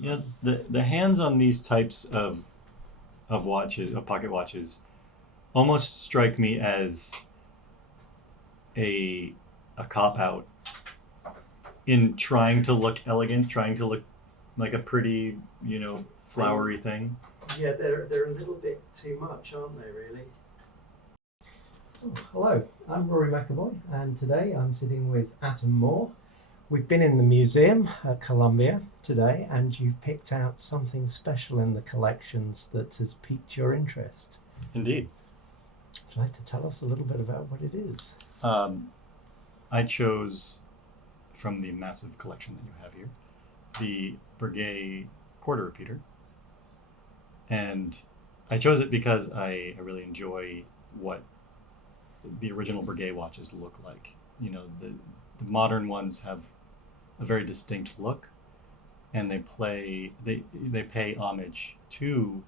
The hands on these types of watches, of pocket watches, almost strike me as a a cop out in trying to look elegant, trying to look like a pretty, flowery thing. Yeah, they're a little bit too much, aren't they? Really. Oh, hello, I'm Rory McAvoy, and today I'm sitting with Atom Moore. We've been in the museum at Columbia today, and you've picked out something special in the collections that has piqued your interest. Indeed. Would you like to tell us a little bit about what it is? I chose from the massive collection that you have here the Breguet quarter repeater. And I chose it because I really enjoy what the original Breguet watches look like. The modern ones have a very distinct look, and they pay homage to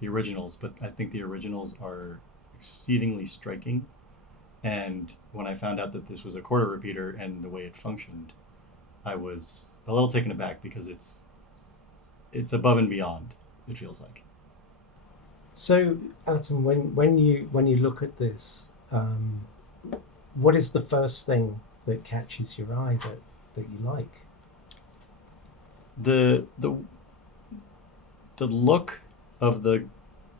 the originals, but I think the originals are exceedingly striking. And when I found out that this was a quarter repeater and the way it functioned, I was a little taken aback because it's above and beyond, it feels like. So, Atom, when you look at this, what is the first thing that catches your eye that you like? The look of the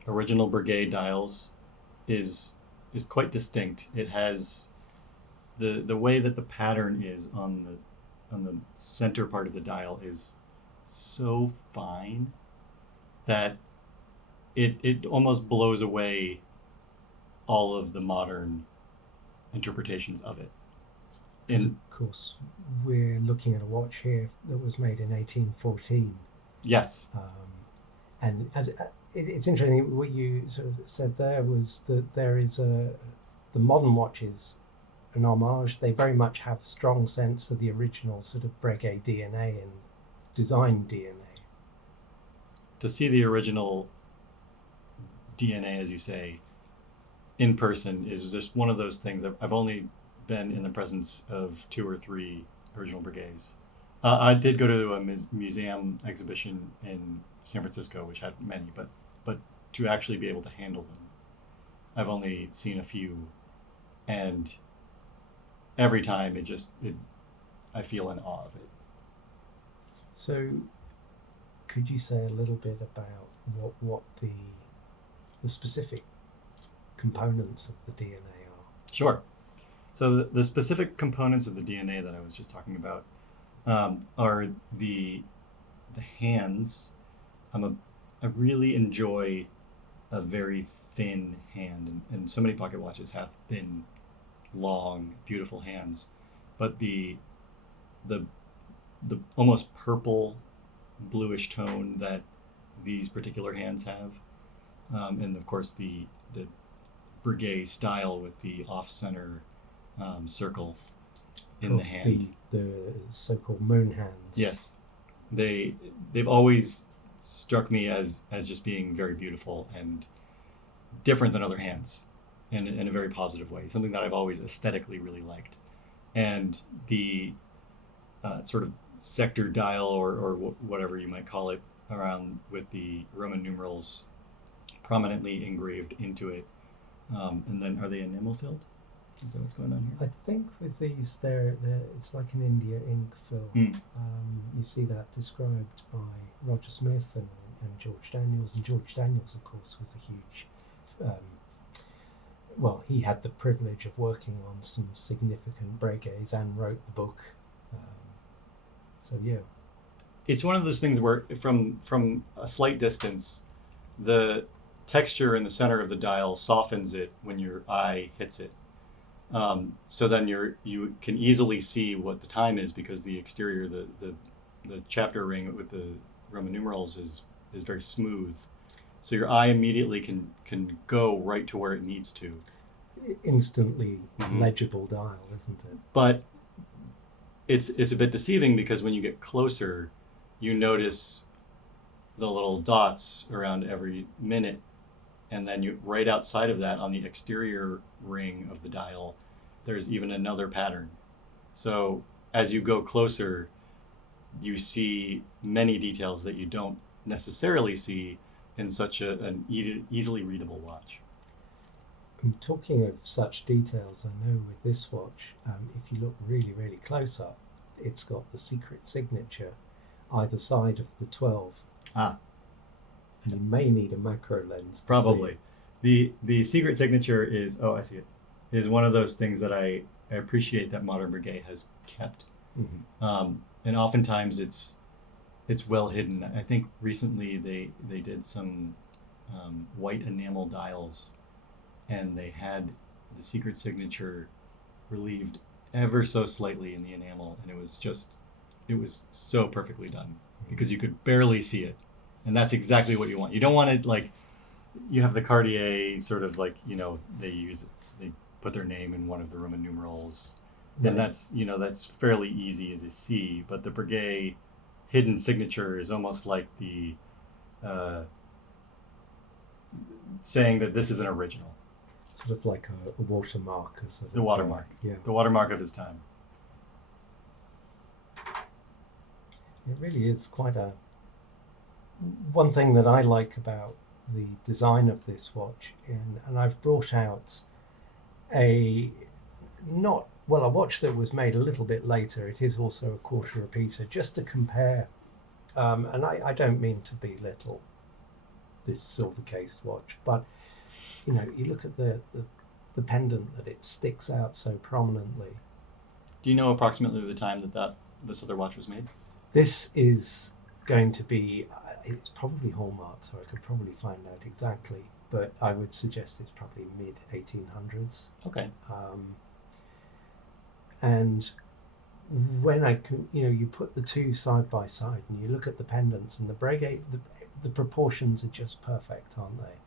original Breguet dials is quite distinct. It has the way that the pattern is on the center part of the dial is so fine that it almost blows away all of the modern interpretations of it. Of course, we're looking at a watch here that was made in 1814. Yes. And it's interesting what you sort of said there was that there is the modern watches, an homage. They very much have a strong sense of the original sort of Breguet DNA and design DNA. To see the original DNA, as you say, in person is just one of those things. I've only been in the presence of 2 or 3 original Breguets. I did go to a museum exhibition in San Francisco, which had many, but to actually be able to handle them, I've only seen a few, and every time I feel in awe of it. So, could you say a little bit about what the specific components of the DNA are? Sure. So the specific components of the DNA that I was just talking about are the hands. I really enjoy a very thin hand, and so many pocket watches have thin, long, beautiful hands, but the almost purple, bluish tone that these particular hands have, and of course the Breguet style with the off-center circle in the hand. The so-called moon hands. Yes, they've always struck me as just being very beautiful and different than other hands in a very positive way. Something that I've always aesthetically really liked. And the sort of sector dial or whatever you might call it around with the Roman numerals prominently engraved into it. And then are they enamel filled? Is that what's going on here? I think with these, it's like an India ink fill. You see that described by Roger Smith and George Daniels. And George Daniels, of course, was a huge... he had the privilege of working on some significant Breguets and wrote the book. Yeah. It's one of those things where from a slight distance, the texture in the center of the dial softens it when your eye hits it. So then you can easily see what the time is because the exterior, the chapter ring with the Roman numerals is very smooth. So your eye immediately can go right to where it needs to. Instantly legible dial, isn't it? But it's a bit deceiving because when you get closer, you notice the little dots around every minute. And then right outside of that, on the exterior ring of the dial, there's even another pattern. So as you go closer, you see many details that you don't necessarily see in such an easily readable watch. And talking of such details, I know with this watch, if you look really, really close up, it's got the secret signature either side of the 12. Ah, and you may need a macro lens to probably. see The secret signature is, oh, I see it, is one of those things that I appreciate that modern Breguet has kept. it. Mm-hmm. And oftentimes it's well hidden. I think recently they did some white enamel dials, and they had the secret signature relieved ever so slightly in the enamel, and it was so perfectly done because you could barely see it, and that's exactly what you want. You don't want it like you have the Cartier sort of like, they put their name in one of the Roman numerals, and that's fairly easy to see. But the Breguet hidden signature is almost like the saying that this is an original. Sort of like a watermark. The watermark. Yeah. The watermark of his time. It really is quite a... One thing that I like about the design of this watch, and I've brought out a watch that was made a little bit later. It is also a quarter repeater, just to compare. And I don't mean to belittle this silver cased watch, but you look at the pendant that it sticks out so prominently. Do you know approximately the time that this other watch was made? This is going to be, it's probably hallmark, so I could probably find out exactly, but I would suggest it's probably mid 1800s. Okay. And when you put the two side by side and you look at the pendants and the Breguet, the proportions are just perfect, aren't they?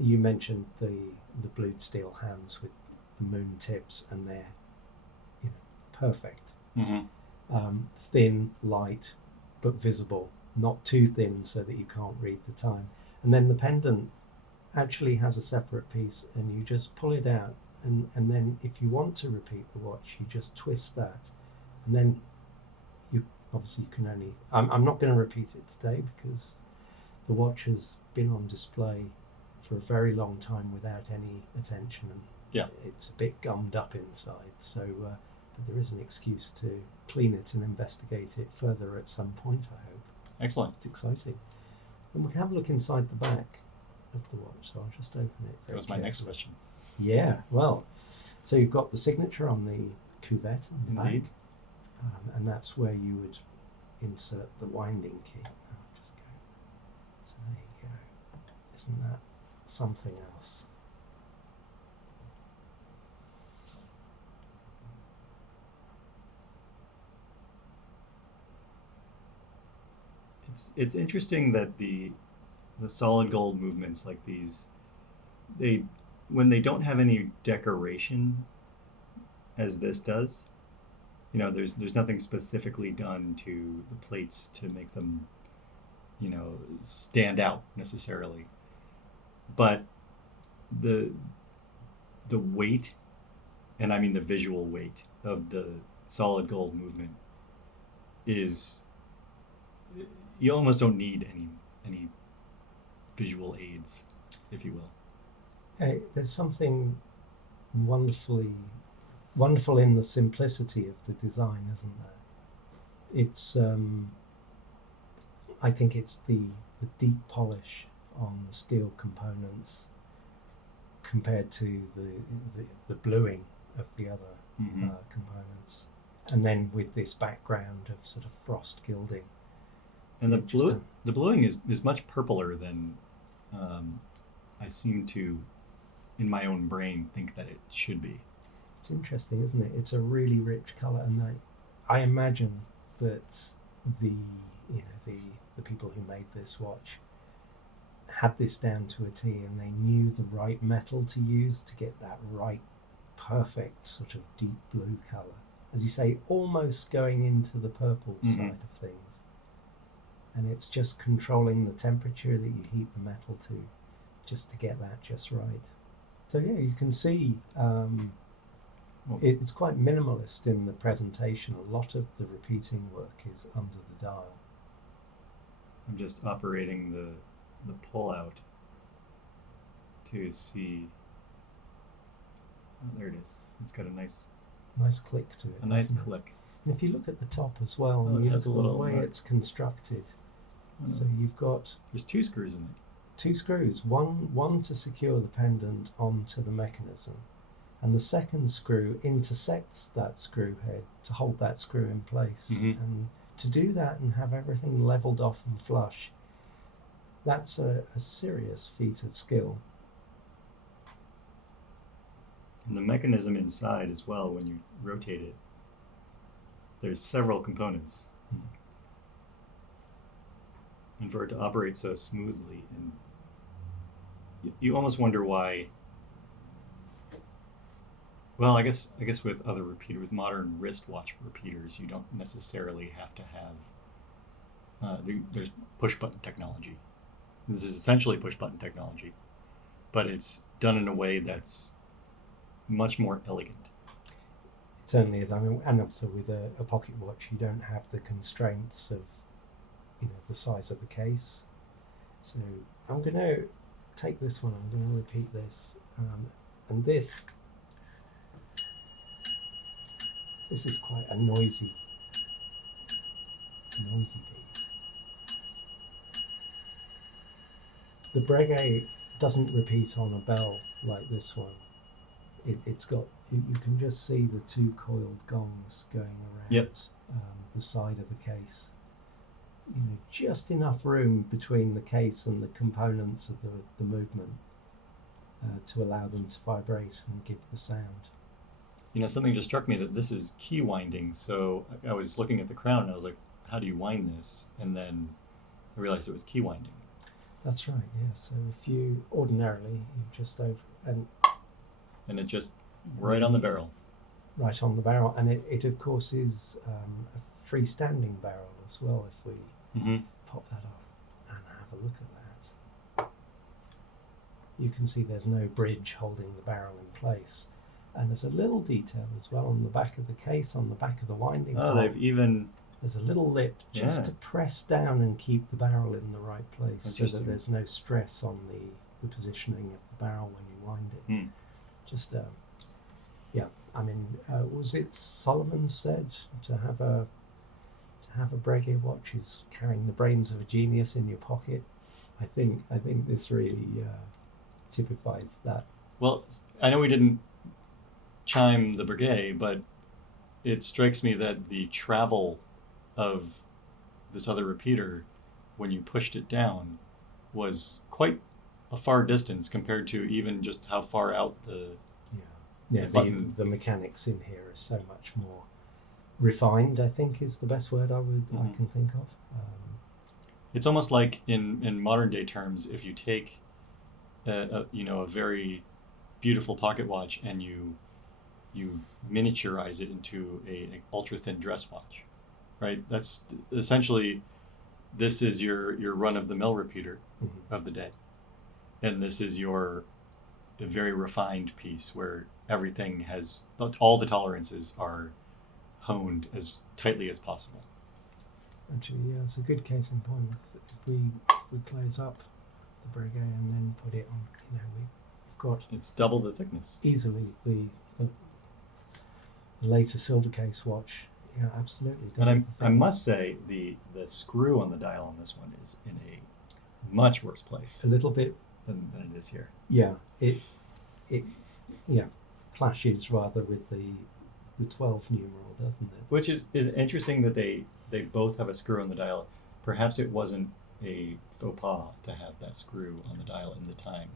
You mentioned the blued steel hands with the moon tips, and they're perfect. Mm-hmm. Thin, light, but visible. Not too thin so that you can't read the time. And then the pendant actually has a separate piece, and you just pull it out, and then if you want to repeat the watch, you just twist that, and then you can only... I'm not going to repeat it today because the watch has been on display for a very long time without any attention, and it's a bit gummed up inside, so but there is an excuse to clean it and investigate it further at some point, I hope. Excellent. It's exciting. And we can have a look inside the back of the watch, so I'll just open it. That was my next question. Yeah, well, so you've got the signature on the cuvette on the Indeed. back, and that's where you would insert the winding key. I'll just go. So there you go. Isn't that something else? It's interesting that the solid gold movements like these, when they don't have any decoration, as this does, there's nothing specifically done to the plates to make them, stand out necessarily. But the weight, and I mean the visual weight of the solid gold movement is, you almost don't need any visual aids, if you will. There's something wonderful in the simplicity of the design, isn't there? It's I think it's the deep polish on the steel components compared to the bluing of the other components, and then with this background of sort of frost gilding. And the bluing is much purpler than I seem to, in my own brain, think that it should be. It's interesting, isn't it? It's a really rich colour, and I imagine that the people who made this watch had this down to a T, and they knew the right metal to use to get that right, perfect sort of deep blue colour. As you say, almost going into the purple side of things. And it's just controlling the temperature that you heat the metal to, just to get that just right. So yeah, you can see Well, It's quite minimalist in the presentation. A lot of the repeating work is under the dial. I'm just operating the pull out to see. Oh, there it is. It's got a nice Click to it. nice hasn't it? click. And if you look at the top as well, Oh, and it you has look a at the little way mark. it's constructed, Oh, so you've got there's 2 screws in it. 2 screws, one to secure the pendant onto the mechanism, and the second screw intersects that screw head to hold that screw in place. Mhm. And to do that and have everything leveled off and flush, that's a serious feat of skill. And the mechanism inside as well, when you rotate it, there's several components. And for it to operate so smoothly, and you almost wonder why. Well, I guess with other repeaters, with modern wristwatch repeaters, you don't necessarily have to have. There's push button technology. This is essentially push button technology, but it's done in a way that's much more elegant. It certainly is. I mean, and also with a pocket watch, you don't have the constraints of, the size of the case. So I'm going to take this one. I'm going to repeat this, and this is quite a noisy piece. The Breguet doesn't repeat on a bell like this one. It's got, you can just see the 2 coiled gongs going around Yep. The side of the case. Just enough room between the case and the components of the movement to allow them to vibrate and give the sound. Something just struck me that this is key winding. So I was looking at the crown and I was like, how do you wind this? And then I realized it was key winding. That's right, yeah. So if you ordinarily, you just over And it just right on the barrel. right on the barrel, and it of course is a freestanding barrel as well. If we pop that off and have a look at that, you can see there's no bridge holding the barrel in place, and there's a little detail as well on the back of the case, on the back of the winding Oh, hole. they've even. There's a little lip just Yeah. to press down and keep the barrel in the right place, so that Interesting. there's no stress on the positioning of the barrel when you wind it. Just yeah, I mean, was it Solomon said to have a Breguet watch is carrying the brains of a genius in your pocket? I think this really typifies that. Well, I know we didn't chime the Breguet, but it strikes me that the travel of this other repeater, when you pushed it down, was quite a far distance compared to even just how far out the button. The mechanics in here are so much more refined, I think is the best word I can think of. It's almost like in modern day terms, if you take a very beautiful pocket watch and you miniaturize it into a ultra thin dress watch, right? That's essentially, this is your run of the mill repeater of the day, and this is your very refined piece where everything has, all the tolerances are honed as tightly as possible. Actually, yeah, it's a good case in point. If we close up the Breguet and then put it on, we've got, It's double the thickness. easily the later silver case watch. Yeah, absolutely. And I must say the screw on the dial on this one is in a much worse place a little bit. than it is here. Yeah, it clashes rather with the 12 numeral, doesn't it? Which is interesting that they both have a screw on the dial. Perhaps it wasn't a faux pas to have that screw on the dial in the time.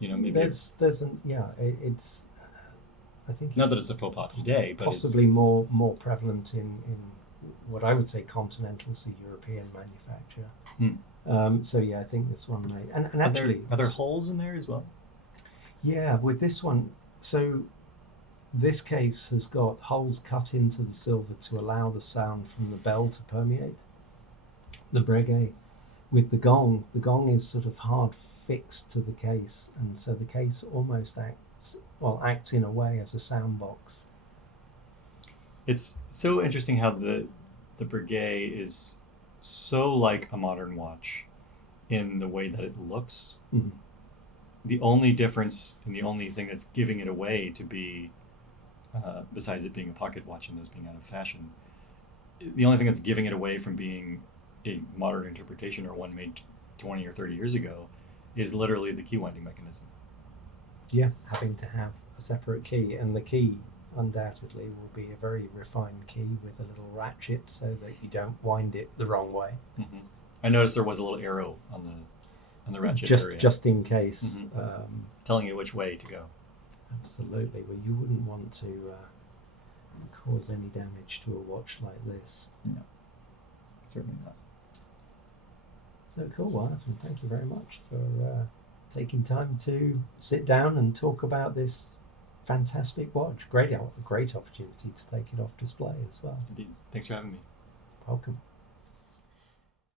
Maybe It's I think not that it's a faux pas today, but possibly more prevalent in what I would say continental, so European manufacture. So yeah, I think this one may, and actually, are there holes in there as well? Yeah, with this one, so this case has got holes cut into the silver to allow the sound from the bell to permeate. The Breguet, with the gong is sort of hard fixed to the case, and so the case almost acts acts in a way as a sound box. It's so interesting how the Breguet is so like a modern watch in the way that it looks. Mhm. The only difference and the only thing that's giving it away to be, besides it being a pocket watch and those being out of fashion, the only thing that's giving it away from being a modern interpretation or one made 20 or 30 years ago is literally the key winding mechanism. Yeah, having to have a separate key, and the key undoubtedly will be a very refined key with a little ratchet so that you don't wind it the wrong way. Mm-hmm. I noticed there was a little arrow on the ratchet area, Just in case. telling you which way to go. Absolutely. Well, you wouldn't want to cause any damage to a watch like this. No, certainly not. So cool, Arthur. Thank you very much for taking time to sit down and talk about this fantastic watch. Great opportunity to take it off display as well. Indeed. Thanks for having me. Welcome.